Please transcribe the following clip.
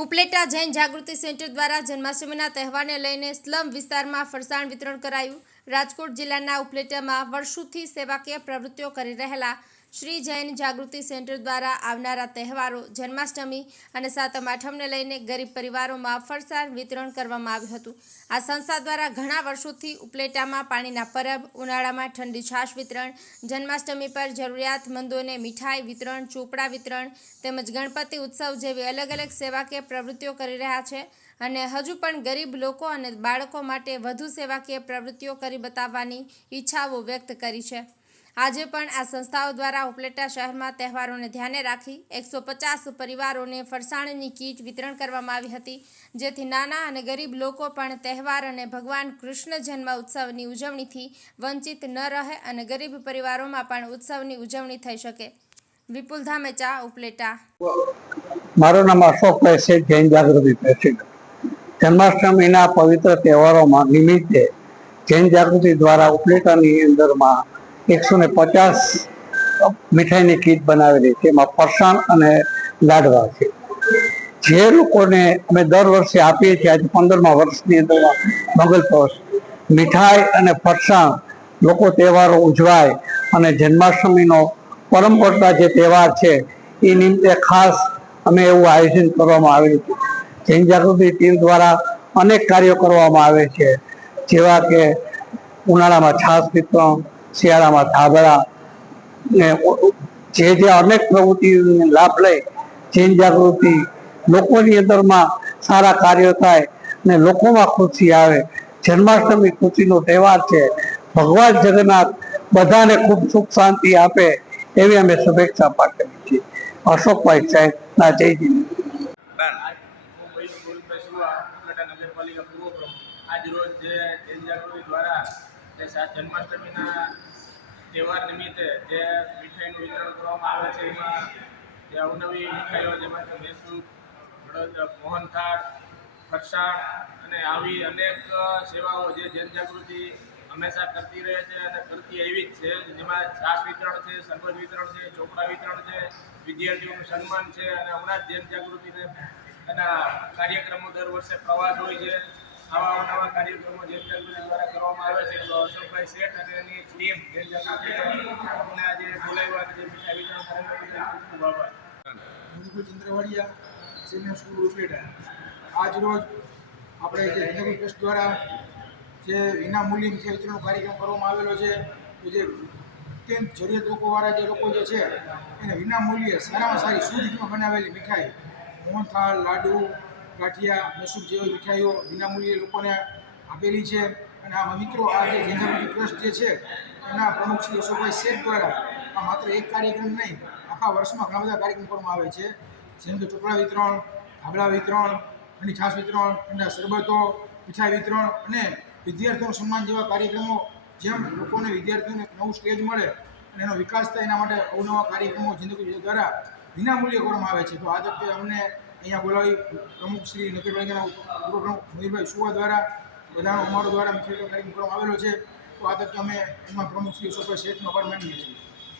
ઉપલેટા જૈન જાગૃતિ centre દ્વારા જન્માષ્ટમીના તહેવારને લઈને સ્લમ વિસ્તારમાં ફરસાણ વિતરણ કરાયું। રાજકોટ જિલ્લાના ઉપલેટામાં વર્ષોથી સેવાકીય પ્રવૃત્તિઓ કરી રહેલા શ્રી જૈન જાગૃતિ સેન્ટર દ્વારા આવનારા તહેવારો જન્માષ્ટમી અને સાતમ આઠમને લઈને ગરીબ પરિવારોમાં ફરસાણ વિતરણ કરવામાં આવ્યું હતું। આ સંસ્થા દ્વારા ઘણા વર્ષોથી ઉપલેટામાં પાણીના પરબ, ઉનાળામાં ઠંડી છાશ વિતરણ, જન્માષ્ટમી પર જરૂરિયાતમંદોને મીઠાઈ વિતરણ, ચોપડા વિતરણ તેમજ ગણપતિ ઉત્સવ જેવી અલગ અલગ સેવાકીય પ્રવૃત્તિઓ કરી રહ્યા છે અને હજુ પણ ગરીબ લોકો અને બાળકો માટે વધુ સેવાકીય પ્રવૃત્તિઓ કરી બતાવવાની ઈચ્છાઓ વ્યક્ત કરી છે। આજે પણ આ સંસ્થાઓ દ્વારા ઉપલેટા શહેરમાં તહેવારોને ધ્યાને રાખી 150 પરિવારોને ફરસાણની કીટ વિતરણ કરવામાં આવી હતી, જેથી નાના અને ગરીબ લોકો પણ તહેવાર અને ભગવાન કૃષ્ણ જન્મ ઉત્સવની ઉજવણીથી વંચિત ન રહે અને ગરીબ પરિવારોમાં પણ ઉત્સવની ઉજવણી થઈ શકે। વિપુલ ધામેચા, ઉપલેટા। મારું નામ અશોકભાઈ છે, જૈન જાગૃતિ પ્રેસિડેન્ટ। જન્માષ્ટમીના પવિત્ર તહેવારોમાં નિમિત્તે જૈન જાગૃતિ દ્વારા ઉપલેટાની અંદરમાં 150 મીઠાઈની કીટ બનાવેલી, તેમાં ફરસાણ અને લાડવા છે, જે લોકોને અમે દર વર્ષે આપીએ છીએ। આજે 15મા વર્ષની અંદરમાં મંગલપ્રવેશ મીઠાઈ અને ફરસાણ લોકો તહેવારો ઉજવાય અને જન્માષ્ટમીનો પરંપરા જે તહેવાર છે એ નિમિત્તે ખાસ અમે એવું આયોજન કરવામાં આવેલું છે। જૈન જાગૃતિ ટીમ દ્વારા અનેક કાર્યો કરવામાં આવે છે, જેવા કે ઉનાળામાં છાશ વિતરણ, શિયાળામાં ધાબળા, જે અનેક પ્રવૃત્તિનો લાભ લઈ જૈન જાગૃતિ લોકોની અંદરમાં સારા કાર્યો થાય અને લોકોમાં ખુશી આવે। જન્માષ્ટમી ખુશીનો તહેવાર છે। ભગવાન જગન્નાથ બધાને ખૂબ સુખ શાંતિ આપે એવી અમે શુભેચ્છા પાઠવીએ છીએ। અશોકભાઈ સાહેબના જય જય। આજ રોજ જે જૈન જાગૃતિ દ્વારા જન્માષ્ટમીના તહેવાર નિમિત્તે જે મીઠાઈનું વિતરણ કરવામાં આવે છે, એમાં જે અવનવી મીઠાઈઓ જેમાં કે મેસૂર, મોહનથાળ, ફરસાણ અને આવી અનેક સેવાઓ જે જૈન જાગૃતિ હંમેશા કરતી રહે છે અને કરતી એવી જ છે, જેમાં છાશ વિતરણ છે, શરબત વિતરણ છે, ચોપડા વિતરણ છે, વિદ્યાર્થીઓનું સન્માન છે અને હમણાં જ જૈન જાગૃતિને એના કાર્યક્રમો દર વર્ષે પ્રવાસ હોય છે। આવા અવનવા કાર્યક્રમો જૈન જાગૃતિ દ્વારા કરવામાં આવે છે। તો અશોકભાઈ શેઠ અને એની ટીમ જૈન જાગૃતિ અમને આજે બોલાવ્યા અને જે મીઠાઈ વિતરણ કરેલું ખૂબ આભાર। Chandravadiya senior school Upleta. આજ રોજ આપણે જે હિન્દુ ટ્રસ્ટ દ્વારા જે વિના મૂલ્યે મીઠાઈ વિતરણનો કાર્યક્રમ કરવામાં આવેલો છે, તો જે અત્યંત જરૂરિયાત લોકોવાળા જે લોકો જે છે એને વિના મૂલ્યે સારામાં સારી શુદ્ધ રીતમાં બનાવેલી મીઠાઈ, મોહનથાળ, લાડુ, ગાંઠિયા, મેસૂર જેવી મીઠાઈઓ વિના મૂલ્યે લોકોને આપેલી છે। અને આ મિત્રો આ જે જૈન જાગૃતિ ટ્રસ્ટ જે છે એના પ્રમુખ શ્રી અશોકભાઈ શેઠ દ્વારા આ માત્ર એક કાર્યક્રમ નહીં, આખા વર્ષમાં ઘણા બધા કાર્યક્રમ કરવામાં આવે છે, જેમ કે ચોપડા વિતરણ, ધાબળા વિતરણ, ઠંડી છાશ વિતરણ, ઠંડા શરબતો, મીઠાઈ વિતરણ અને વિદ્યાર્થીઓનું સન્માન જેવા કાર્યક્રમો, જેમ લોકોને વિદ્યાર્થીઓને નવું સ્ટેજ મળે અને એનો વિકાસ થાય એના માટે અવનવા કાર્યક્રમો જિંદગી દ્વારા વિના મૂલ્યે કરવામાં આવે છે। તો આ તકે અમને અહીંયા બોલાવી પ્રમુખ શ્રી નગરપાલિકાના પૂર્વ પ્રમુખ મયુરભાઈ સુવા દ્વારા બધાનો અમારો દ્વારા મીઠાઈનો કાર્યક્રમ કરવામાં આવેલો છે। તો આ તકે અમે એમાં પ્રમુખ શ્રી અશોકભાઈ શેઠનો આભાર માનીએ છીએ।